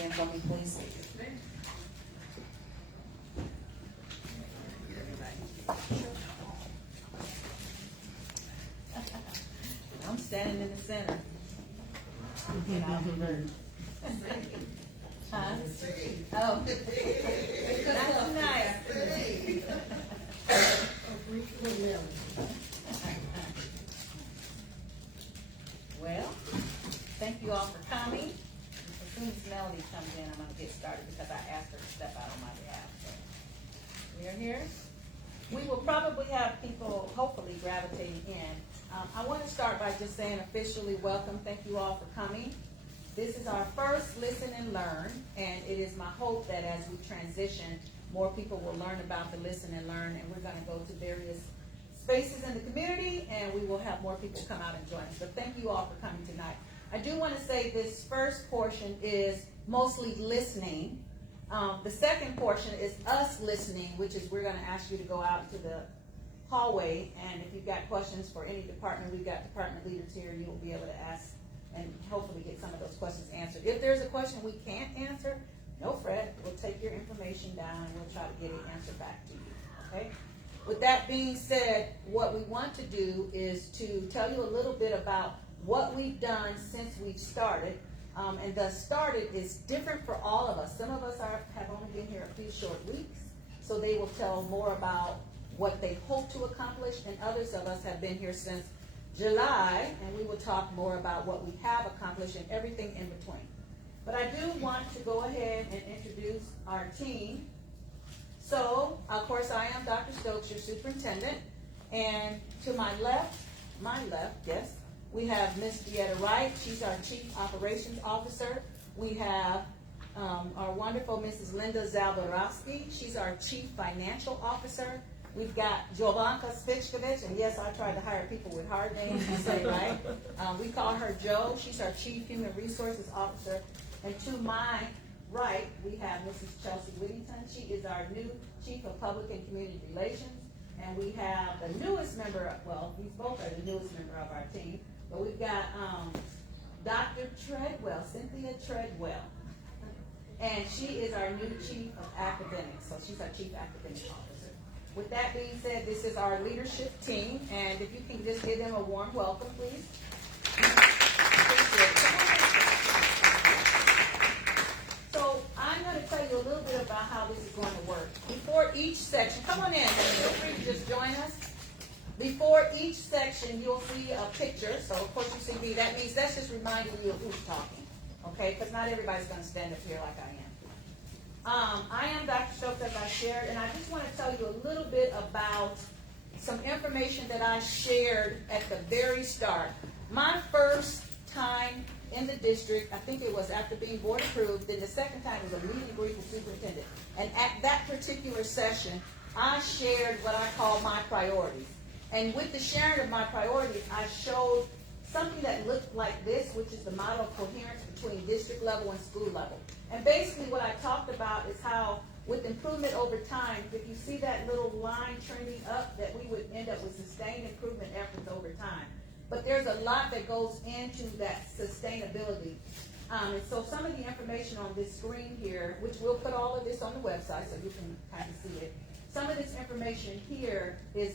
again for me, please? I'm standing in the center. Huh? Oh. That's nice. Well, thank you all for coming. As soon as Melody comes in, I'm gonna get started because I asked her to step out on my behalf. So we are here. We will probably have people hopefully gravitating in. I want to start by just saying officially welcome. Thank you all for coming. This is our first Listen and Learn, and it is my hope that as we transition, more people will learn about the Listen and Learn, and we're going to go to various spaces in the community, and we will have more people come out and join us. But thank you all for coming tonight. I do want to say this first portion is mostly listening. The second portion is us listening, which is we're going to ask you to go out to the hallway, and if you've got questions for any department, we've got department leaders here, you'll be able to ask and hopefully get some of those questions answered. If there's a question we can't answer, no fret, we'll take your information down and we'll try to get it answered back to you, okay? With that being said, what we want to do is to tell you a little bit about what we've done since we've started. And the started is different for all of us. Some of us have only been here a few short weeks, so they will tell more about what they hope to accomplish, and others of us have been here since July, and we will talk more about what we have accomplished and everything in between. But I do want to go ahead and introduce our team. So, of course, I am Dr. Stokes, your superintendent, and to my left, yes, we have Ms. Deetta Wright. She's our Chief Operations Officer. We have our wonderful Mrs. Linda Zalborowski. She's our Chief Financial Officer. We've got Jovanka Spichkovich, and yes, I tried to hire people with hard names to say, right? We call her Jo. She's our Chief Human Resources Officer. And to my right, we have Mrs. Chelsea Whittington. She is our new Chief of Public and Community Relations. And we have the newest member, well, we both are the newest member of our team, but we've got Dr. Treadwell, Cynthia Treadwell. And she is our new Chief of Academics, so she's our Chief Academic Officer. With that being said, this is our leadership team, and if you can just give them a warm welcome, please. So I'm going to tell you a little bit about how this is going to work. Before each section, come on in, feel free to just join us. Before each section, you'll see a picture. So, of course, you see me. That means that's just reminding you of who's talking, okay? Because not everybody's going to stand up here like I am. I am Dr. Stokes, as I shared, and I just want to tell you a little bit about some information that I shared at the very start. My first time in the district, I think it was after being board approved, then the second time was a meet and greet with superintendent. And at that particular session, I shared what I call my priorities. And with the sharing of my priorities, I showed something that looked like this, which is the model of coherence between district level and school level. And basically what I talked about is how with improvement over time, if you see that little line trending up, that we would end up with sustained improvement efforts over time. But there's a lot that goes into that sustainability. And so some of the information on this screen here, which we'll put all of this on the website so you can kind of see it. Some of this information here is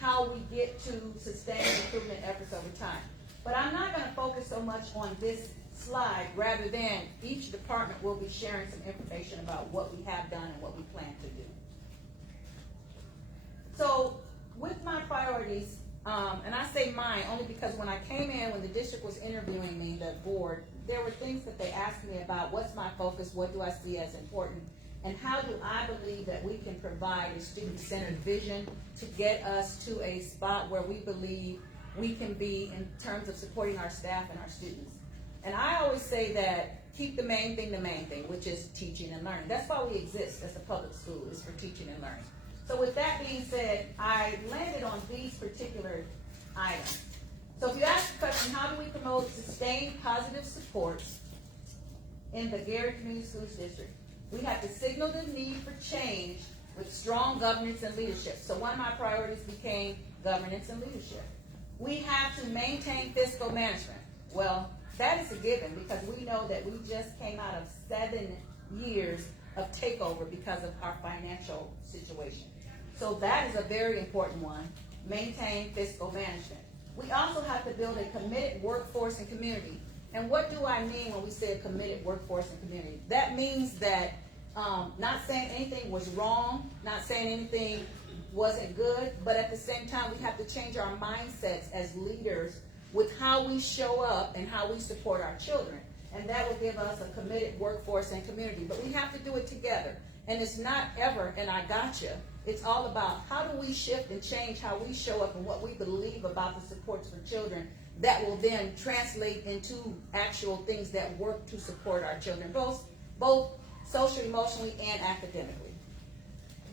how we get to sustained improvement efforts over time. But I'm not going to focus so much on this slide, rather than each department will be sharing some information about what we have done and what we plan to do. So with my priorities, and I say mine only because when I came in, when the district was interviewing me, the board, there were things that they asked me about. What's my focus? What do I see as important? And how do I believe that we can provide a student-centered vision to get us to a spot where we believe we can be in terms of supporting our staff and our students? And I always say that keep the main thing, which is teaching and learning. That's why we exist as a public school, is for teaching and learning. So with that being said, I landed on these particular items. So if you ask the question, how do we promote sustained positive supports in the Gary Community Schools District? We have to signal the need for change with strong governance and leadership. So one of my priorities became governance and leadership. We have to maintain fiscal management. Well, that is a given, because we know that we just came out of 7 years of takeover because of our financial situation. So that is a very important one. Maintain fiscal management. We also have to build a committed workforce and community. And what do I mean when we say a committed workforce and community? That means that not saying anything was wrong, not saying anything wasn't good, but at the same time we have to change our mindsets as leaders with how we show up and how we support our children. And that will give us a committed workforce and community. But we have to do it together. And it's not ever an I gotcha. It's all about how do we shift and change how we show up and what we believe about the supports for children that will then translate into actual things that work to support our children, both socially, emotionally, and academically.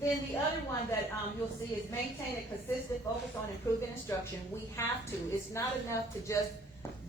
Then the other one that you'll see is maintain a consistent focus on improving instruction. We have to. It's not enough to just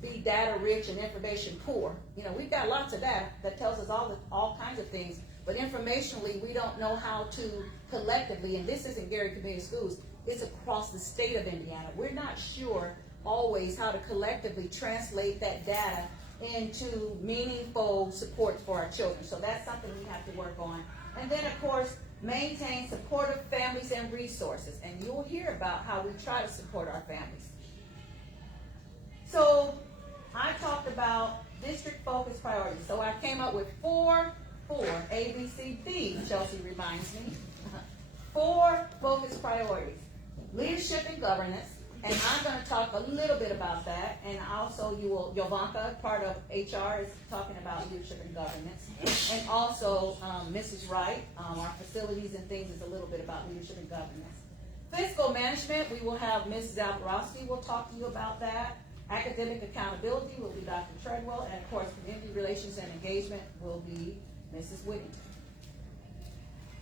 be data rich and information poor. You know, we've got lots of data that tells us all kinds of things, but informationally we don't know how to collectively, and this isn't Gary Community Schools, it's across the state of Indiana. We're not sure always how to collectively translate that data into meaningful support for our children. So that's something we have to work on. And then, of course, maintain supportive families and resources. And you'll hear about how we try to support our families. So I talked about district-focused priorities. So I came up with four, A, B, C, D, Chelsea reminds me. 4 focused priorities. Leadership and governance. And I'm going to talk a little bit about that. And also Yovanka, part of HR, is talking about leadership and governance. And also Mrs. Wright, our facilities and things, is a little bit about leadership and governance. Fiscal management, we will have Ms. Zaborowski will talk to you about that. Academic accountability will be Dr. Treadwell. And of course, community relations and engagement will be Mrs. Whittington.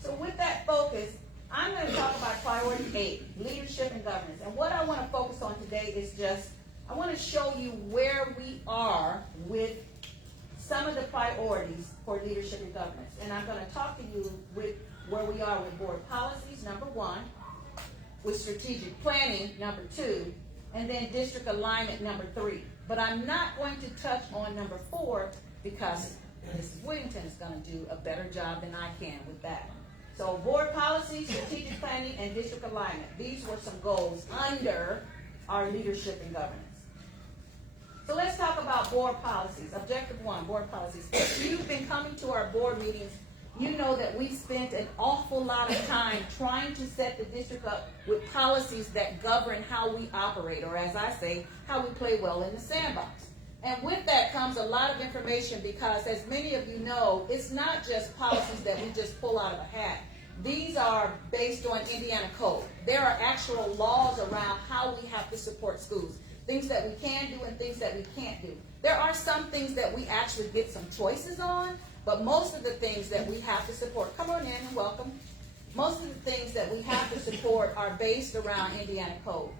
So with that focus, I'm going to talk about priority 8, leadership and governance. And what I want to focus on today is I want to show you where we are with some of the priorities for leadership and governance. And I'm going to talk to you with where we are with board policies, number 1, with strategic planning, number 2, and then district alignment, number 3. But I'm not going to touch on number 4 because Mrs. Whittington is going to do a better job than I can with that. So board policy, strategic planning, and district alignment. These were some goals under our leadership and governance. So let's talk about board policies. Objective 1, board policies. If you've been coming to our board meetings, you know that we spent an awful lot of time trying to set the district up with policies that govern how we operate, or as I say, how we play well in the sandbox. And with that comes a lot of information because, as many of you know, it's not just policies that we just pull out of a hat. These are based on Indiana code. There are actual laws around how we have to support schools, things that we can do and things that we can't do. There are some things that we actually get some choices on, but most of the things that we have to support, come on in and welcome. Most of the things that we have to support are based around Indiana code.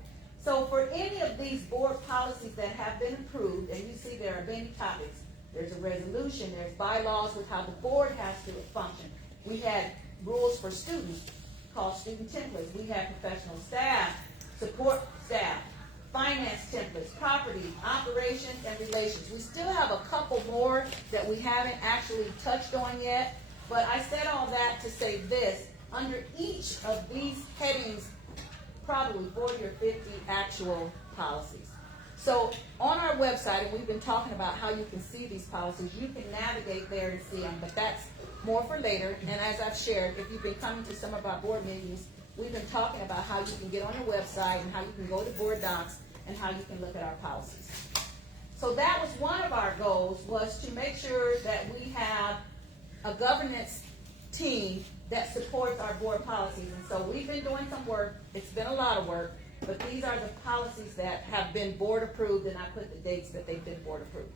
So for any of these board policies that have been approved, and you see there are many topics, there's a resolution, there's bylaws with how the board has to function. We had rules for students called student templates. We had professional staff, support staff, finance templates, property, operations, and relations. We still have a couple more that we haven't actually touched on yet, but I said all that to say this. Under each of these headings, probably 40 or 50 actual policies. So on our website, and we've been talking about how you can see these policies, you can navigate there and see them, but that's more for later. And as I've shared, if you've been coming to some of our board meetings, we've been talking about how you can get on the website and how you can go to board docs and how you can look at our policies. So that was one of our goals, was to make sure that we have a governance team that supports our board policies. And so we've been doing some work. It's been a lot of work, but these are the policies that have been board approved, and I put the dates that they've been board approved.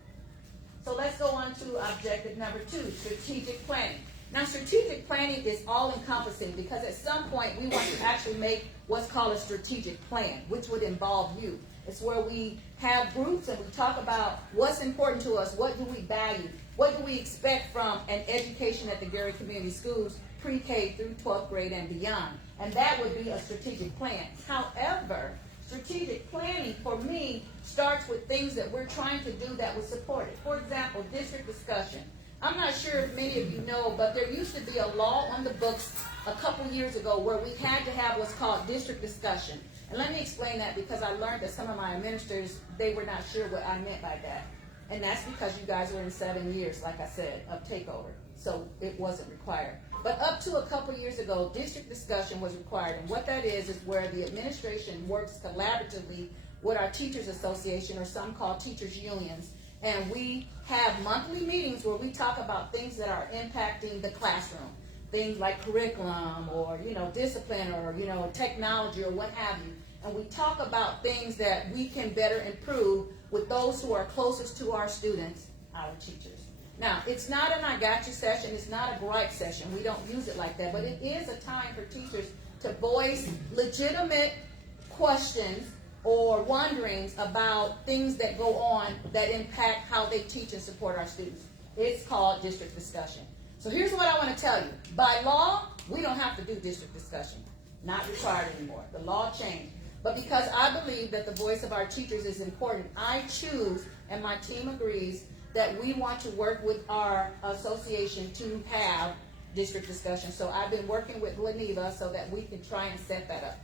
So let's go on to objective number 2, strategic planning. Now, strategic planning is all-encompassing because at some point we want to actually make what's called a strategic plan, which would involve you. It's where we have groups and we talk about what's important to us, what do we value, what do we expect from an education at the Gary Community Schools, pre-K through 12th grade and beyond. And that would be a strategic plan. However, strategic planning for me starts with things that we're trying to do that would support it. For example, district discussion. I'm not sure if many of you know, but there used to be a law on the books a couple years ago where we had to have what's called district discussion. And let me explain that, because I learned that some of my administrators, they were not sure what I meant by that. And that's because you guys were in 7 years, like I said, of takeover. So it wasn't required. But up to a couple years ago, district discussion was required. And what that is where the administration works collaboratively with our teachers association, or some call teachers unions. And we have monthly meetings where we talk about things that are impacting the classroom. Things like curriculum, or, discipline, or, technology, or what have you. And we talk about things that we can better improve with those who are closest to our students, our teachers. Now, it's not an I got you session, it's not a gripe session, we don't use it like that, but it is a time for teachers to voice legitimate questions or wonderings about things that go on that impact how they teach and support our students. It's called district discussion. So here's what I want to tell you. By law, we don't have to do district discussion. Not required anymore. The law changed. But because I believe that the voice of our teachers is important, I choose, and my team agrees, that we want to work with our association to have district discussion. So I've been working with Leneva so that we can try and set that up.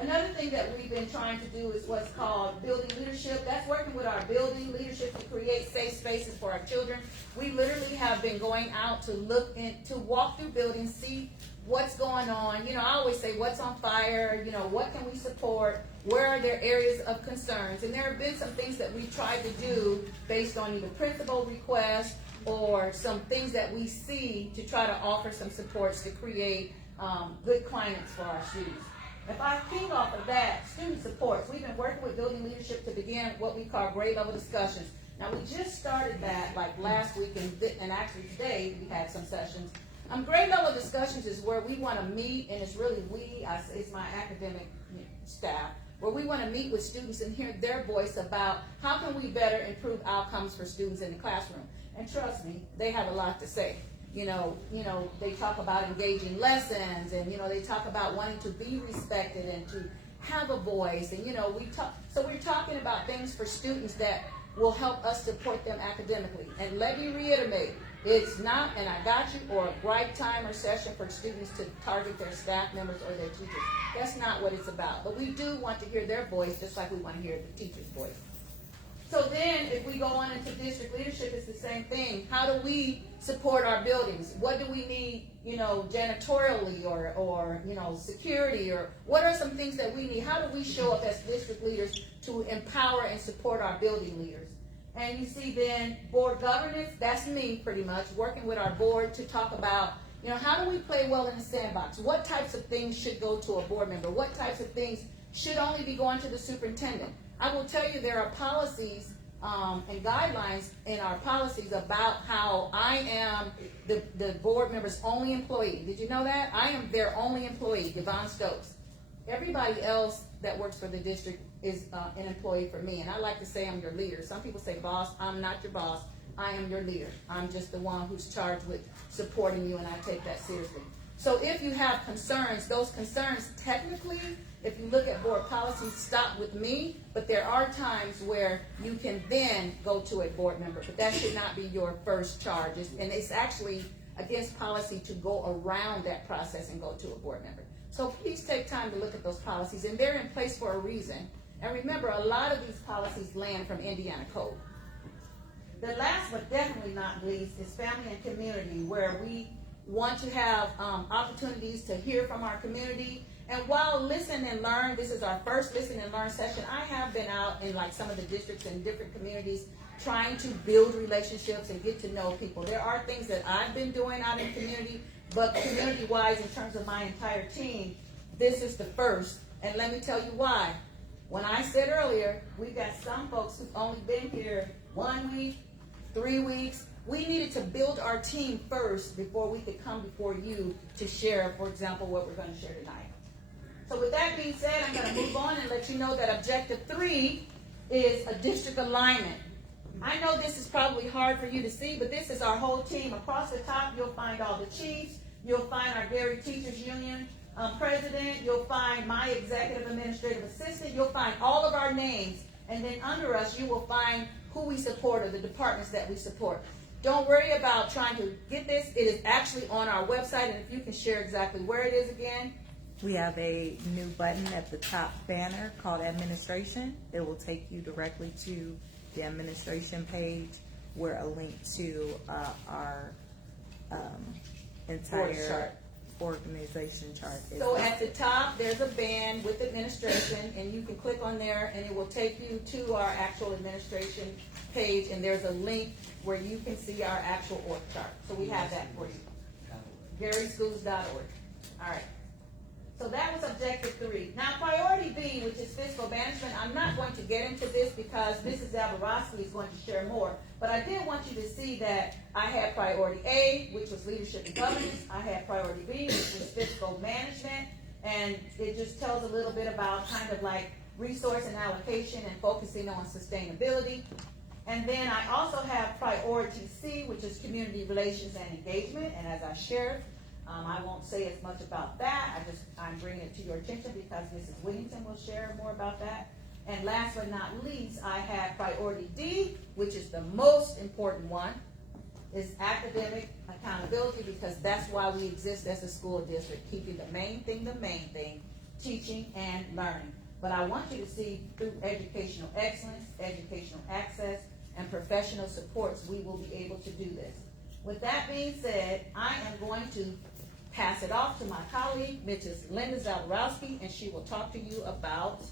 Another thing that we've been trying to do is what's called building leadership. That's working with our building leadership to create safe spaces for our children. We literally have been going out to to walk through buildings, see what's going on. I always say what's on fire, what can we support, where are there areas of concerns. And there have been some things that we've tried to do based on either principal requests or some things that we see to try to offer some supports to create good climates for our students. If I ping off of that, student supports, we've been working with building leadership to begin what we call grade level discussions. Now, we just started that like last week, and actually today we had some sessions. Grade level discussions is where we want to meet, and it's really it's my academic staff, where we want to meet with students and hear their voice about how can we better improve outcomes for students in the classroom. And trust me, they have a lot to say. They talk about engaging lessons, and they talk about wanting to be respected and to have a voice, and we're talking about things for students that will help us support them academically. And let me reiterate, it's not an I got you or a gripe time or session for students to target their staff members or their teachers. That's not what it's about. But we do want to hear their voice just like we want to hear the teacher's voice. So then if we go on into district leadership, it's the same thing. How do we support our buildings? What do we need, janitorially or security, or what are some things that we need? How do we show up as district leaders to empower and support our building leaders? And you see then board governance, that's me pretty much, working with our board to talk about, how do we play well in the sandbox? What types of things should go to a board member? What types of things should only be going to the superintendent? I will tell you there are policies and guidelines in our policies about how I am the board member's only employee. Did you know that? I am their only employee, Devon Stokes. Everybody else that works for the district is an employee for me, and I like to say I'm your leader. Some people say, boss, I'm not your boss. I am your leader. I'm just the one who's charged with supporting you, and I take that seriously. So if you have concerns, those concerns technically, if you look at board policies, stop with me, but there are times where you can then go to a board member, but that should not be your first charge. And it's actually against policy to go around that process and go to a board member. So please take time to look at those policies, and they're in place for a reason. And remember, a lot of these policies land from Indiana Code. The last but definitely not least is family and community, where we want to have opportunities to hear from our community. And while Listen and Learn, this is our first Listen and Learn session, I have been out in like some of the districts and different communities trying to build relationships and get to know people. There are things that I've been doing out in community, but community-wise, in terms of my entire team, this is the first. And let me tell you why. When I said earlier, we've got some folks who've only been here 1 week, 3 weeks. We needed to build our team first before we could come before you to share, for example, what we're going to share tonight. So with that being said, I'm going to move on and let you know that Objective 3 is a district alignment. I know this is probably hard for you to see, but this is our whole team. Across the top, you'll find all the chiefs. You'll find our Gary Teachers Union president, you'll find my executive administrative assistant, you'll find all of our names, and then under us, you will find who we support or the departments that we support. Don't worry about trying to get this. It is actually on our website, and if you can share exactly where it is again. We have a new button at the top banner called Administration. It will take you directly to the administration page where a link to our entire organization chart is. So at the top, there's a band with administration, and you can click on there, and it will take you to our actual administration page, and there's a link where you can see our actual org chart. So we have that for you. GarySchools.org. All right. So that was objective 3. Now priority B, which is fiscal management, I'm not going to get into this because Mrs. Zaborowski is going to share more. But I did want you to see that I had priority A, which was leadership and governance. I had priority B, which was fiscal management. And it just tells a little bit about kind of like resource and allocation and focusing on sustainability. And then I also have priority C, which is community relations and engagement. And as I shared, I won't say as much about that. I'm bringing it to your attention because Mrs. Whittington will share more about that. And last but not least, I have priority D, which is the most important one, is academic accountability, because that's why we exist as a school district, keeping the main thing, teaching and learning. But I want you to see through educational excellence, educational access, and professional supports, we will be able to do this. With that being said, I am going to pass it off to my colleague, Mrs. Linda Zaborowski, and she will talk to you about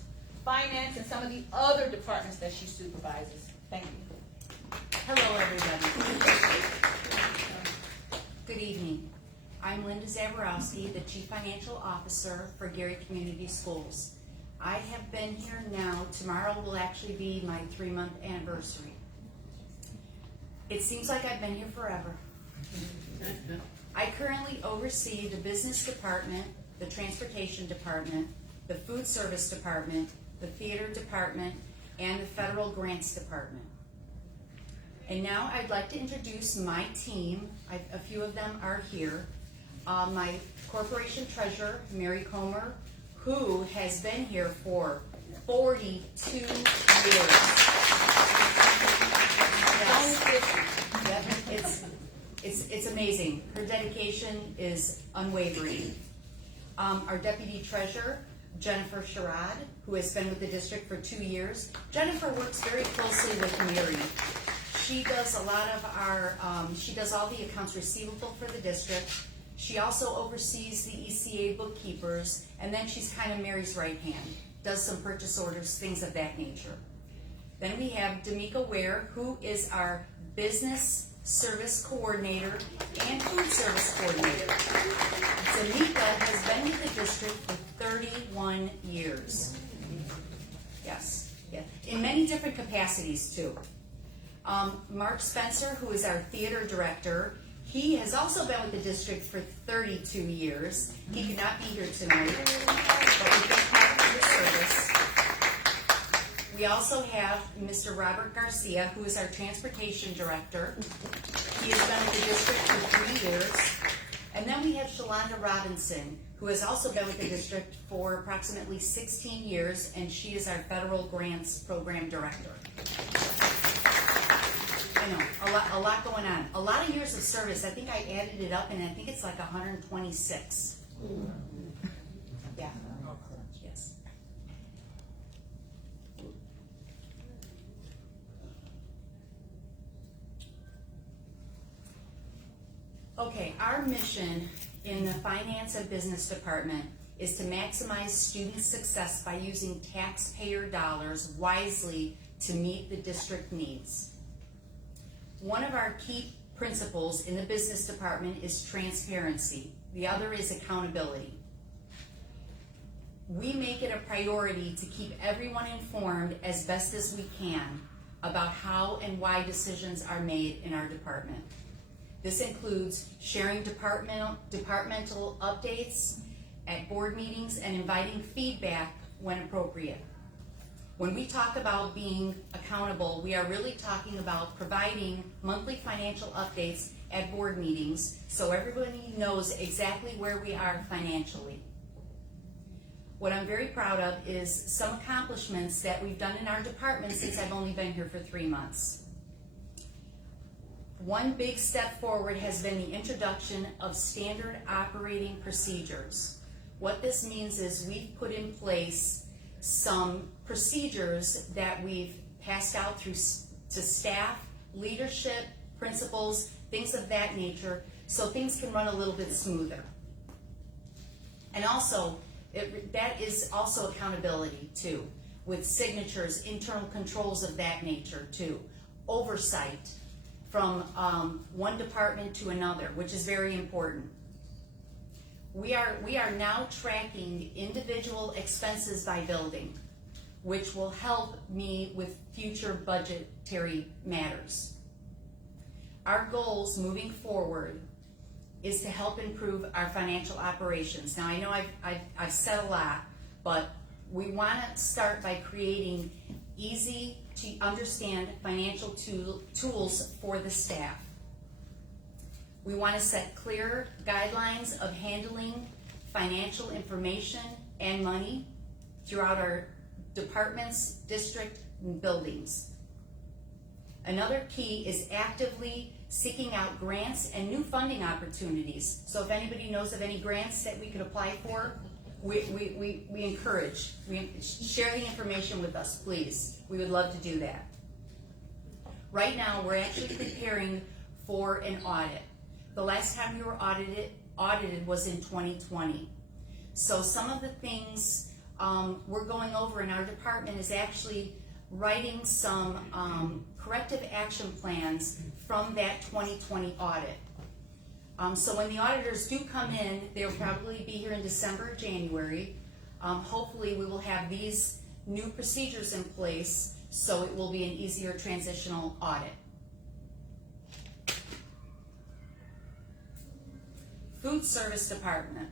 finance and some of the other departments that she supervises. Thank you. Hello, everybody. Good evening. I'm Linda Zaborowski, the Chief Financial Officer for Gary Community Schools. I have been here now. Tomorrow will actually be my 3-month anniversary. It seems like I've been here forever. I currently oversee the business department, the transportation department, the food service department, the theater department, and the federal grants department. And now I'd like to introduce my team. A few of them are here. My corporation treasurer, Mary Comer, who has been here for 42 years. Yes. Yep, it's amazing. Her dedication is unwavering. Our deputy treasurer, Jennifer Sherrod, who has been with the district for 2 years. Jennifer works very closely with Mary. She does a lot of our, she does all the accounts receivable for the district. She also oversees the ECA bookkeepers, and then she's kind of Mary's right hand, does some purchase orders, things of that nature. Then we have D'Amica Ware, who is our business service coordinator and food service coordinator. D'Amica has been with the district for 31 years. Yes, yeah, in many different capacities too. Mark Spencer, who is our theater director, he has also been with the district for 32 years. He could not be here tonight, but we thank him for his service. We also have Mr. Robert Garcia, who is our transportation director. He has been with the district for 3 years. And then we have Shalonda Robinson, who has also been with the district for approximately 16 years, and she is our federal grants program director. I know, a lot going on. A lot of years of service. I think I added it up, and I think it's like 126. Yeah. Yes. Okay, our mission in the Finance and Business Department is to maximize student success by using taxpayer dollars wisely to meet the district needs. One of our key principles in the business department is transparency. The other is accountability. We make it a priority to keep everyone informed as best as we can about how and why decisions are made in our department. This includes sharing departmental updates at board meetings and inviting feedback when appropriate. When we talk about being accountable, we are really talking about providing monthly financial updates at board meetings so everybody knows exactly where we are financially. What I'm very proud of is some accomplishments that we've done in our department since I've only been here for 3 months. One big step forward has been the introduction of standard operating procedures. What this means is we've put in place some procedures that we've passed out to staff, leadership, principals, things of that nature, so things can run a little bit smoother. And also, that is also accountability too, with signatures, internal controls of that nature too, oversight from one department to another, which is very important. We are now tracking individual expenses by building, which will help me with future budgetary matters. Our goals moving forward is to help improve our financial operations. Now I know I've said a lot, but we want to start by creating easy to understand financial tools for the staff. We want to set clear guidelines of handling financial information and money throughout our departments, district, and buildings. Another key is actively seeking out grants and new funding opportunities. So if anybody knows of any grants that we could apply for, we encourage. Share the information with us, please. We would love to do that. Right now, we're actually preparing for an audit. The last time we were audited was in 2020. So some of the things we're going over in our department is actually writing some corrective action plans from that 2020 audit. So when the auditors do come in, they'll probably be here in December or January. Hopefully we will have these new procedures in place, so it will be an easier transitional audit. Food Service Department.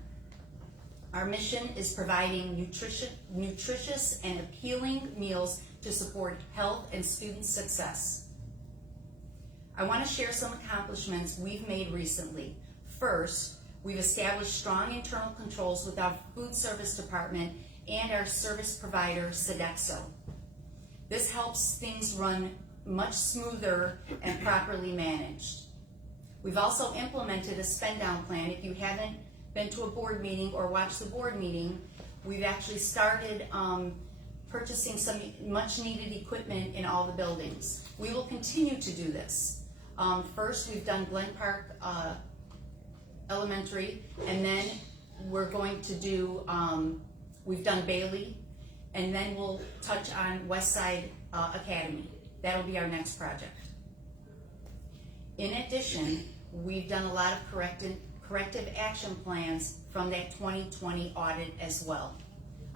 Our mission is providing nutritious and appealing meals to support health and student success. I want to share some accomplishments we've made recently. First, we've established strong internal controls with our Food Service Department and our service provider, Sodexo. This helps things run much smoother and properly managed. We've also implemented a spend down plan. If you haven't been to a board meeting or watched the board meeting, we've actually started purchasing some much needed equipment in all the buildings. We will continue to do this. First, we've done Glen Park Elementary, and then we're going to do, we've done Bailey, and then we'll touch on Westside Academy. That'll be our next project. In addition, we've done a lot of corrective action plans from that 2020 audit as well.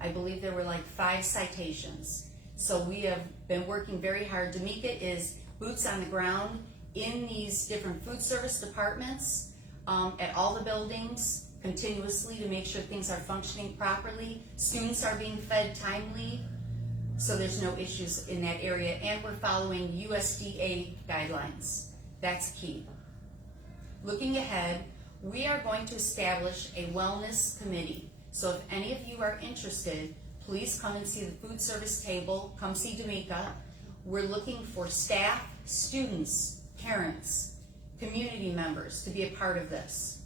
I believe there were like 5 citations. So we have been working very hard. Damika is boots on the ground in these different food service departments, at all the buildings, continuously to make sure things are functioning properly. Students are being fed timely, so there's no issues in that area, and we're following USDA guidelines. That's key. Looking ahead, we are going to establish a wellness committee. So if any of you are interested, please come and see the food service table. Come see Damika. We're looking for staff, students, parents, community members to be a part of this.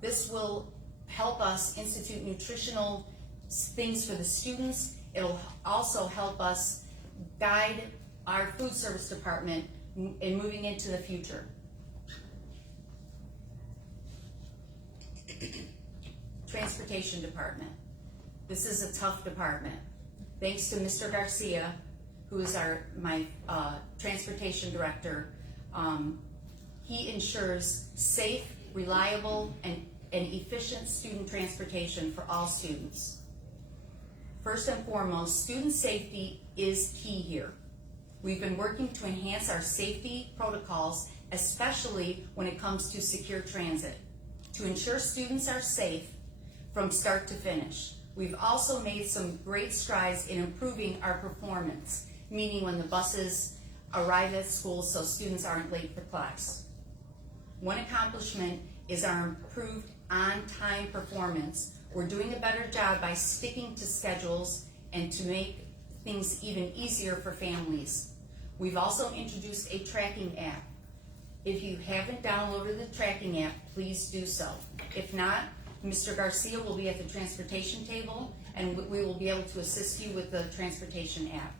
This will help us institute nutritional things for the students. It'll also help us guide our food service department in moving into the future. Transportation Department. This is a tough department. Thanks to Mr. Garcia, who is my transportation director. He ensures safe, reliable, and efficient student transportation for all students. First and foremost, student safety is key here. We've been working to enhance our safety protocols, especially when it comes to secure transit, to ensure students are safe from start to finish. We've also made some great strides in improving our performance, meaning when the buses arrive at school so students aren't late for class. One accomplishment is our improved on-time performance, We're doing a better job by sticking to schedules and to make things even easier for families. We've also introduced a tracking app. If you haven't downloaded the tracking app, please do so. If not, Mr. Garcia will be at the transportation table and we will be able to assist you with the transportation app.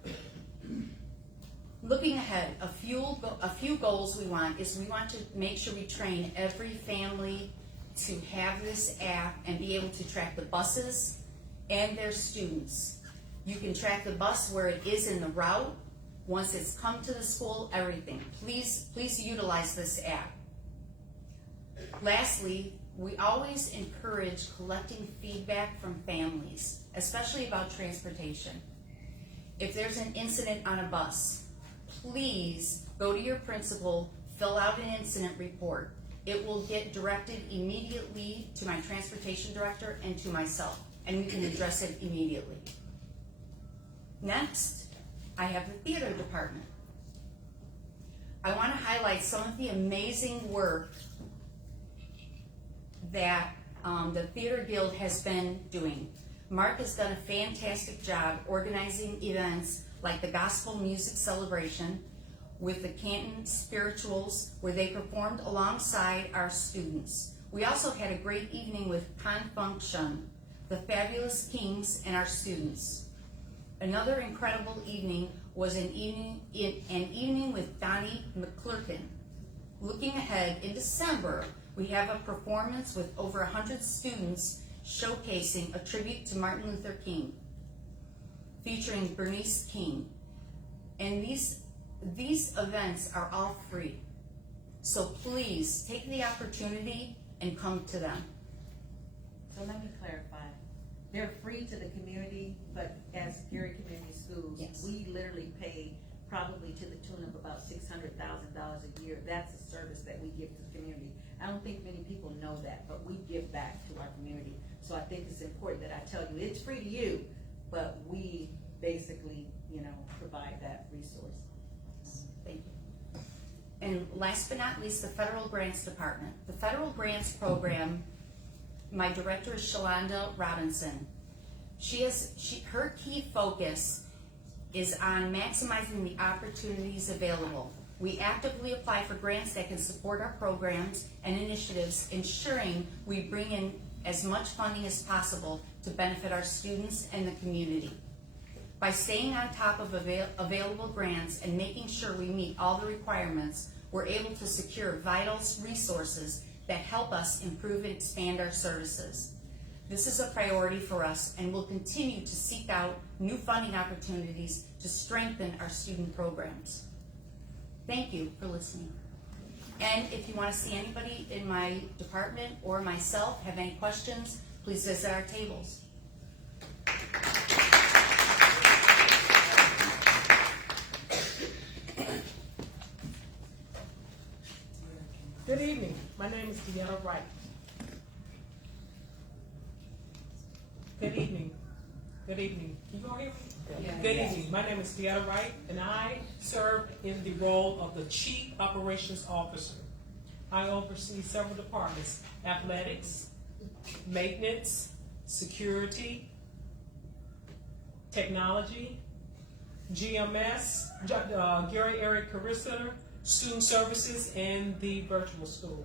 Looking ahead, a few goals we want to make sure we train every family to have this app and be able to track the buses and their students. You can track the bus where it is in the route, once it's come to the school, everything. Please utilize this app. Lastly, we always encourage collecting feedback from families, especially about transportation. If there's an incident on a bus, please go to your principal, fill out an incident report. It will get directed immediately to my transportation director and to myself, and we can address it immediately. Next, I have the theater department. I want to highlight some of the amazing work that the Theater Guild has been doing. Mark has done a fantastic job organizing events like the Gospel Music Celebration with the Canton Spirituals, where they performed alongside our students. We also had a great evening with Confunction, the Fabulous Kings, and our students. Another incredible evening was an evening with Donnie McClurkin. Looking ahead, in December, we have a performance with over 100 students showcasing a tribute to Martin Luther King, featuring Bernice King. And these events are all free. So please take the opportunity and come to them. So let me clarify. They're free to the community, but as Gary Community Schools, Yes. we literally pay probably to the tune of about $600,000 a year. That's a service that we give to the community. I don't think many people know that, but we give back to our community. So I think it's important that I tell you, it's free to you, but we basically, provide that resource. Thank you. And last but not least, the Federal Grants Department. The Federal Grants Program, my director is Shalonda Robinson. Her key focus is on maximizing the opportunities available. We actively apply for grants that can support our programs and initiatives, ensuring we bring in as much funding as possible to benefit our students and the community. By staying on top of available grants and making sure we meet all the requirements, we're able to secure vital resources that help us improve and expand our services. This is a priority for us, and we'll continue to seek out new funding opportunities to strengthen our student programs. Thank you for listening. And if you want to see anybody in my department or myself, have any questions, please visit our tables. Good evening. My name is Deanna Wright. Good evening. Good evening. Can you all hear me? Yeah. Good evening. My name is Deanna Wright, and I serve in the role of the Chief Operations Officer. I oversee several departments: athletics, maintenance, security, technology, GMS, Gary Area Career Center, student services, and the virtual school.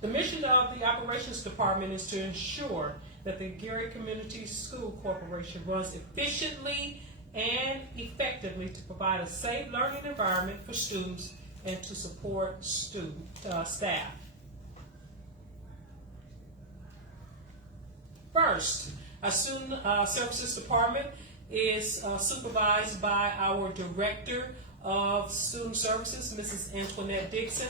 The mission of the operations department is to ensure that the Gary Community School Corporation runs efficiently and effectively to provide a safe learning environment for students and to support staff. First, our student services department is supervised by our Director of Student Services, Mrs. Antoinette Dixon.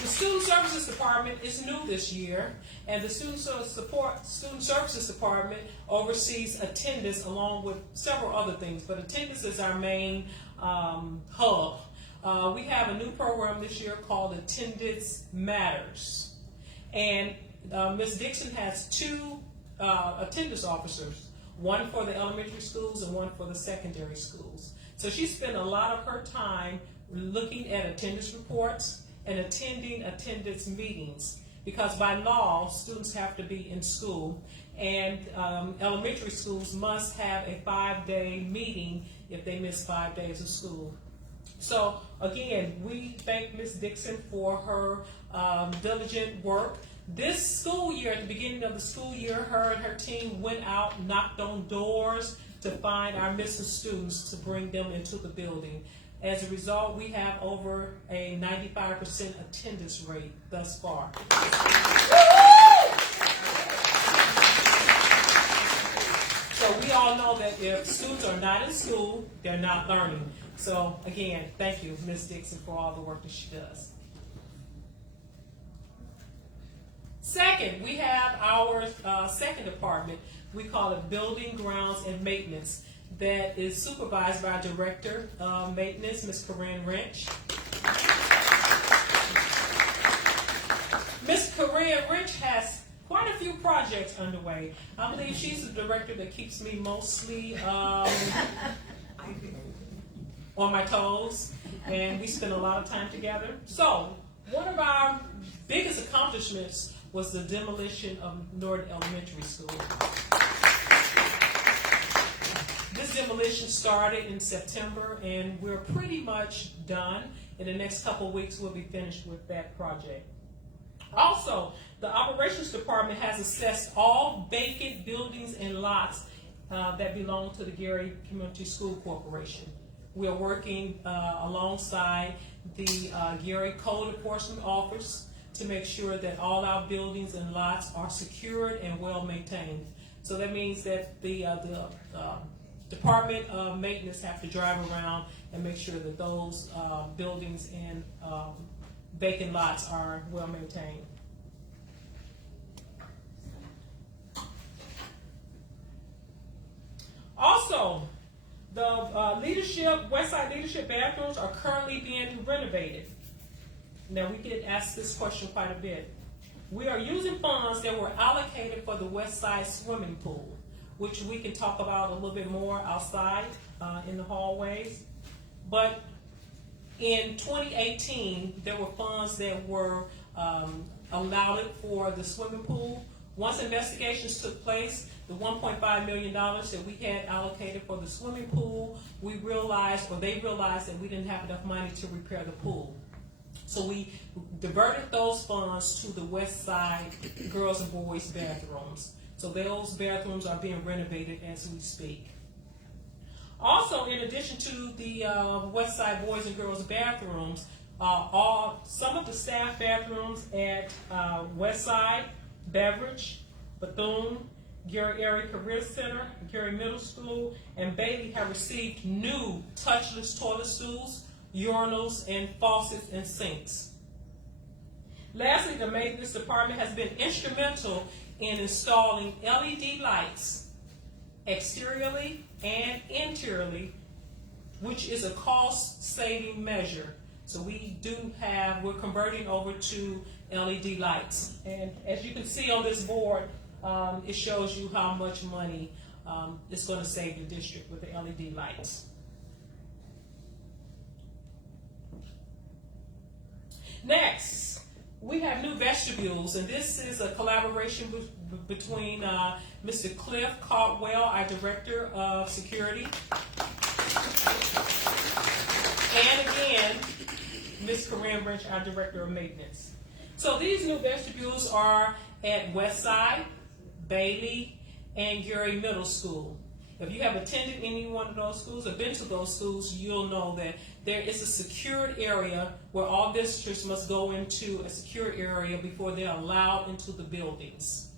The Student Services Department is new this year, and the Student Services Department oversees attendance along with several other things, but attendance is our main hub. We have a new program this year called Attendance Matters, and Ms. Dixon has two attendance officers, one for the elementary schools and one for the secondary schools. So she spent a lot of her time looking at attendance reports and attending attendance meetings. because by law, students have to be in school, and elementary schools must have a 5-day meeting if they miss 5 days of school. So again, we thank Ms. Dixon for her diligent work. This school year, at the beginning of the school year, her and her team went out, knocked on doors to find our missing students to bring them into the building. As a result, we have over a 95% attendance rate thus far. So we all know that if students are not in school, they're not learning. So again, thank you, Ms. Dixon, for all the work that she does. Second, we have our second department. We call it Building, Grounds, and Maintenance. That is supervised by our Director of Maintenance, Ms. Corinne Wrench. Ms. Corinne Wrench has quite a few projects underway. I believe she's the director that keeps me mostly on my toes, and we spend a lot of time together. So, one of our biggest accomplishments was the demolition of Norton Elementary School. This demolition started in September, and we're pretty much done. In the next couple of weeks, we'll be finished with that project. Also, the operations department has assessed all vacant buildings and lots that belong to the Gary Community School Corporation. We are working alongside the Gary Code Enforcement Office to make sure that all our buildings and lots are secured and well maintained. So that means that the Department of Maintenance have to drive around and make sure that those buildings and vacant lots are well maintained. Also, the Westside Leadership bathrooms are currently being renovated. Now, we get asked this question quite a bit. We are using funds that were allocated for the Westside swimming pool, which we can talk about a little bit more outside in the hallways. But in 2018, there were funds that were allotted for the swimming pool. Once investigations took place, the $1.5 million that we had allocated for the swimming pool, they realized that we didn't have enough money to repair the pool. So we diverted those funds to the West Side girls and boys bathrooms. So those bathrooms are being renovated as we speak. Also, in addition to the West Side boys and girls bathrooms, some of the staff bathrooms at West Side, Beveridge, Bethune, Gary Area Career Center, Gary Middle School, and Bailey have received new touchless toilet stools, urinals, and faucets and sinks. Lastly, the maintenance department has been instrumental in installing LED lights exteriorly and interiorly, which is a cost-saving measure. So we're converting over to LED lights. And as you can see on this board, it shows you how much money it's going to save the district with the LED lights. Next, we have new vestibules, and this is a collaboration between Mr. Cliff Caldwell, our Director of Security, and again, Ms. Corinne Wrench, our Director of Maintenance. So these new vestibules are at Westside, Bailey, and Gary Middle School. If you have attended any one of those schools or been to those schools, you'll know that there is a secured area where all visitors must go into a secure area before they're allowed into the buildings.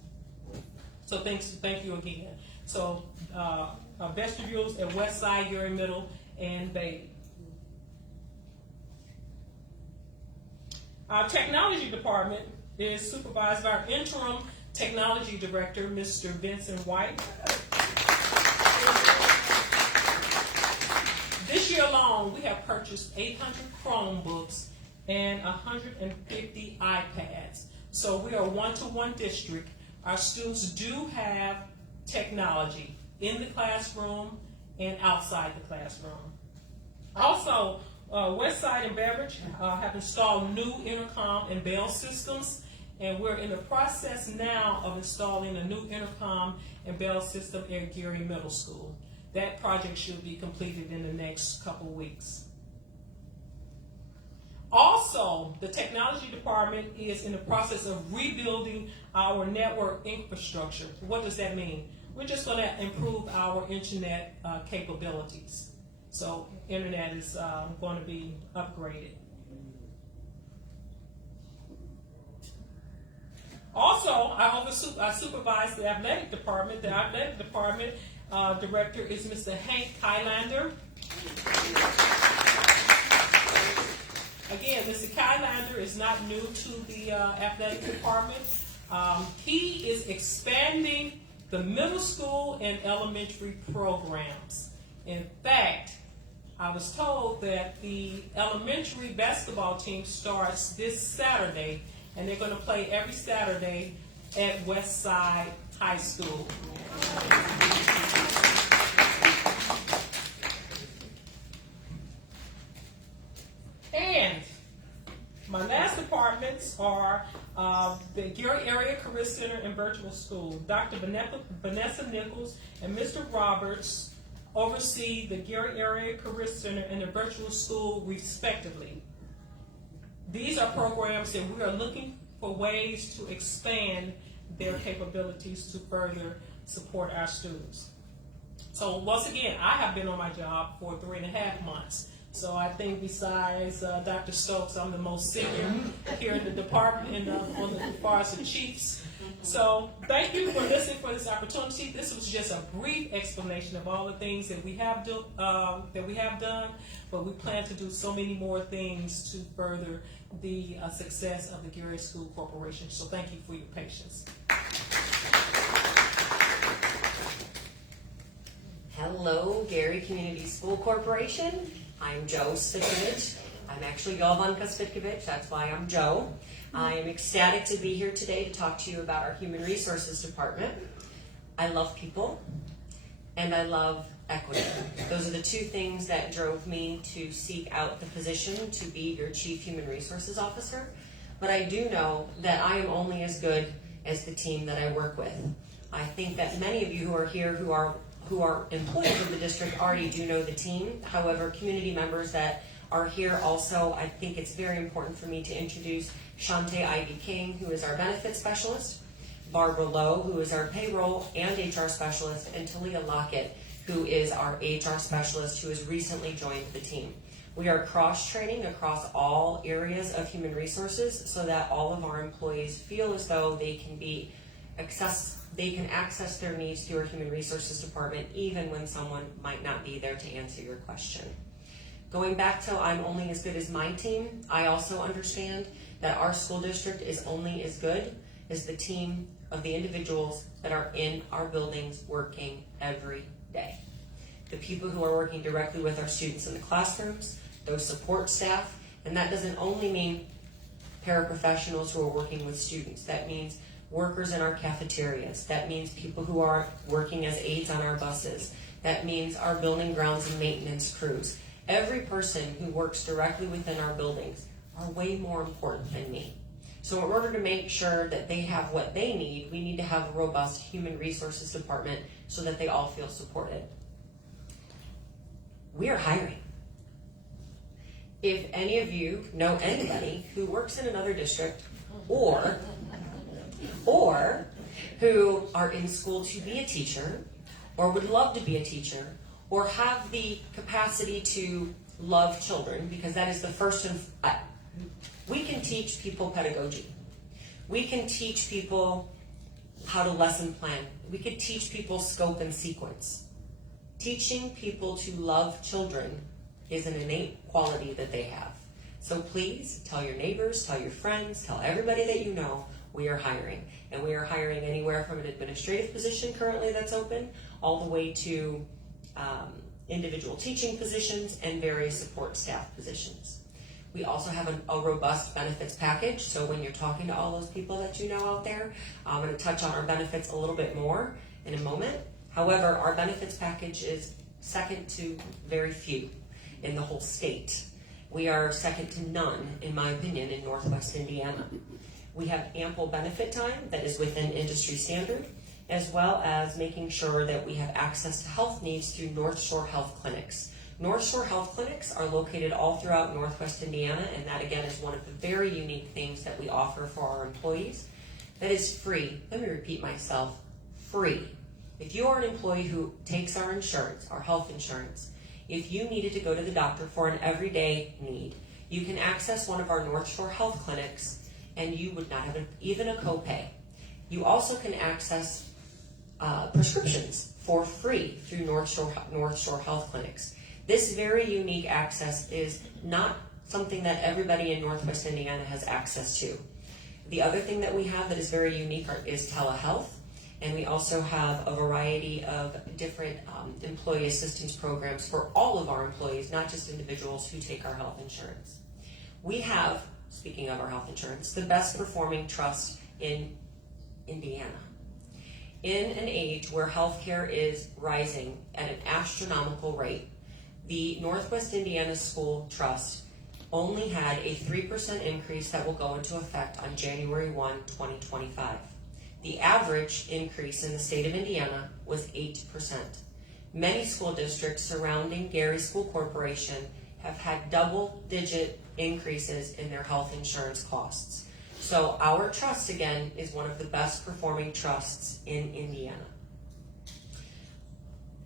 So thank you again. So vestibules at Westside, Gary Middle, and Bailey. Our technology department is supervised by our interim technology director, Mr. Vincent White. This year alone, we have purchased 800 Chromebooks and 150 iPads. So we are a one-to-one district. Our students do have technology in the classroom and outside the classroom. Also, Westside and Beveridge have installed new intercom and bell systems, And we're in the process now of installing a new intercom and bell system at Geary Middle School. That project should be completed in the next couple weeks. Also, the technology department is in the process of rebuilding our network infrastructure. What does that mean? We're just going to improve our internet capabilities. So internet is going to be upgraded. Also, I supervise the athletic department. The athletic department director is Mr. Hank Kylander. Again, Mr. Kylander is not new to the athletic department. He is expanding the middle school and elementary programs. In fact, I was told that the elementary basketball team starts this Saturday, and they're going to play every Saturday at Westside High School. And my last departments are the Geary Area Career Center and Virtual School. Dr. Vanessa Nichols and Mr. Roberts oversee the Geary Area Career Center and the Virtual School respectively. These are programs that we are looking for ways to expand their capabilities to further support our students. So once again, I have been on my job for 3.5 months. So I think besides Dr. Stokes, I'm the most senior here in the department as far as the chiefs. So thank you for listening for this opportunity. This was just a brief explanation of all the things that we have done, but we plan to do so many more things to further the success of the Geary School Corporation. So thank you for your patience. Hello, Geary Community School Corporation. I'm Joe Spitkovich. I'm actually Jovanka Spitkovich, that's why I'm Joe. I am ecstatic to be here today to talk to you about our Human Resources Department. I love people, and I love equity. Those are the two things that drove me to seek out the position to be your Chief Human Resources Officer. But I do know that I am only as good as the team that I work with. I think that many of you who are here who are employees of the district already do know the team. However, community members that are here also, I think it's very important for me to introduce Shantae Ivy King, who is our benefits specialist, Barbara Lowe, who is our payroll and HR specialist, and Talia Lockett, who is our HR specialist, who has recently joined the team. We are cross-training across all areas of human resources so that all of our employees feel as though they can access their needs through our Human Resources Department even when someone might not be there to answer your question. Going back to I'm only as good as my team, I also understand that our school district is only as good as the team of the individuals that are in our buildings working every day. The people who are working directly with our students in the classrooms, those support staff, and that doesn't only mean paraprofessionals who are working with students. That means workers in our cafeterias. That means people who are working as aides on our buses. That means our building grounds and maintenance crews. Every person who works directly within our buildings are way more important than me. So in order to make sure that they have what they need, we need to have a robust human resources department so that they all feel supported. We are hiring. If any of you know anybody who works in another district or who are in school to be a teacher or would love to be a teacher or have the capacity to love children, because that is the first and we can teach people pedagogy. We can teach people how to lesson plan. We could teach people scope and sequence. Teaching people to love children is an innate quality that they have. So please tell your neighbors, tell your friends, tell everybody that you know we are hiring. And we are hiring anywhere from an administrative position currently that's open all the way to individual teaching positions and various support staff positions. We also have a robust benefits package, so when you're talking to all those people that you know out there, I'm going to touch on our benefits a little bit more in a moment. However, our benefits package is second to very few in the whole state. We are second to none, in my opinion, in Northwest Indiana. We have ample benefit time that is within industry standard, as well as making sure that we have access to health needs through North Shore Health Clinics. North Shore Health Clinics are located all throughout Northwest Indiana, and that again is one of the very unique things that we offer for our employees. That is free. Let me repeat myself, free. If you are an employee who takes our insurance, our health insurance, if you needed to go to the doctor for an everyday need, you can access one of our North Shore Health Clinics and you would not have even a copay. You also can access prescriptions for free through North Shore Health Clinics. This very unique access is not something that everybody in Northwest Indiana has access to. The other thing that we have that is very unique is telehealth, and we also have a variety of different employee assistance programs for all of our employees, not just individuals who take our health insurance. We have, speaking of our health insurance, the best performing trust in Indiana. In an age where healthcare is rising at an astronomical rate, the Northwest Indiana School Trust only had a 3% increase that will go into effect on January 1, 2025. The average increase in the state of Indiana was 8%. Many school districts surrounding Gary School Corporation have had double-digit increases in their health insurance costs. So our trust, again, is one of the best performing trusts in Indiana.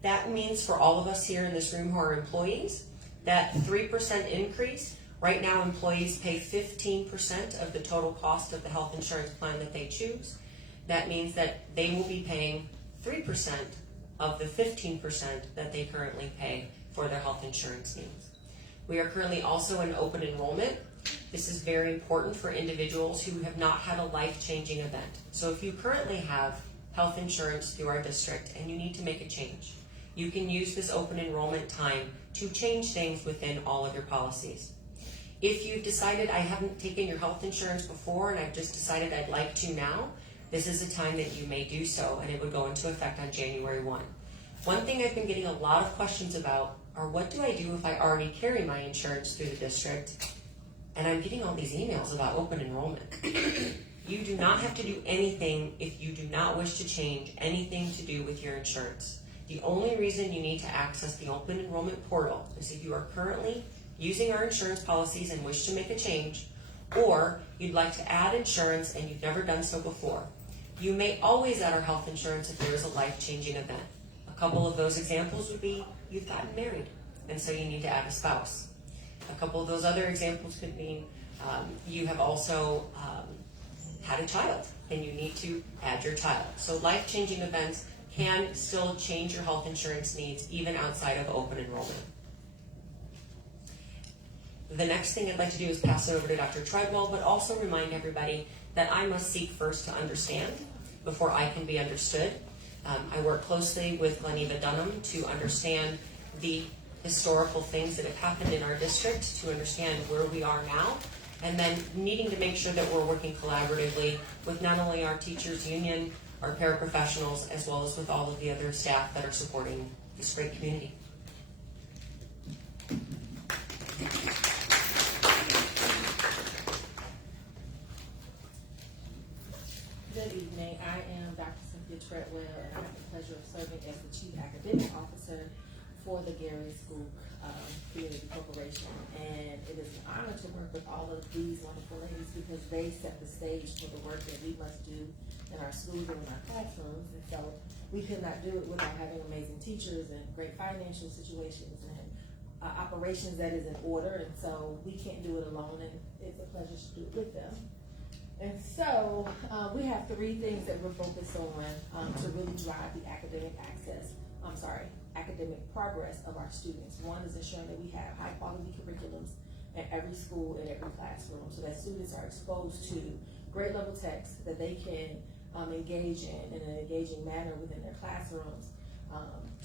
That means for all of us here in this room who are employees, that 3% increase, right now employees pay 15% of the total cost of the health insurance plan that they choose. That means that they will be paying 3% of the 15% that they currently pay for their health insurance needs. We are currently also in open enrollment. This is very important for individuals who have not had a life-changing event. So if you currently have health insurance through our district and you need to make a change, you can use this open enrollment time to change things within all of your policies. If you've decided I haven't taken your health insurance before and I've just decided I'd like to now, this is a time that you may do so, and it would go into effect on January 1. One thing I've been getting a lot of questions about are what do I do if I already carry my insurance through the district and I'm getting all these emails about open enrollment. You do not have to do anything if you do not wish to change anything to do with your insurance. The only reason you need to access the open enrollment portal is if you are currently using our insurance policies and wish to make a change, or you'd like to add insurance and you've never done so before. You may always add our health insurance if there is a life-changing event. A couple of those examples would be you've gotten married, and so you need to add a spouse. A couple of those other examples could mean you have also had a child, and you need to add your child. So life-changing events can still change your health insurance needs even outside of open enrollment. The next thing I'd like to do is pass it over to Dr. Treadwell, but also remind everybody that I must seek first to understand before I can be understood. I work closely with Leneva Dunham to understand the historical things that have happened in our district, to understand where we are now, and then needing to make sure that we're working collaboratively with not only our teachers union, our paraprofessionals, as well as with all of the other staff that are supporting this great community. Good evening. I am Dr. Cynthia Treadwell, and I have the pleasure of serving as the Chief Academic Officer for the Gary School Community Corporation. And it is an honor to work with all of these wonderful ladies because they set the stage for the work that we must do in our schools and in our classrooms. And so we could not do it without having amazing teachers and great financial situations and operations that is in order. And so we can't do it alone, and it's a pleasure to do it with them. And so we have three things that we're focused on to really drive the academic progress of our students. One is ensuring that we have high quality curriculums at every school and every classroom so that students are exposed to grade level text that they can engage in an engaging manner within their classrooms.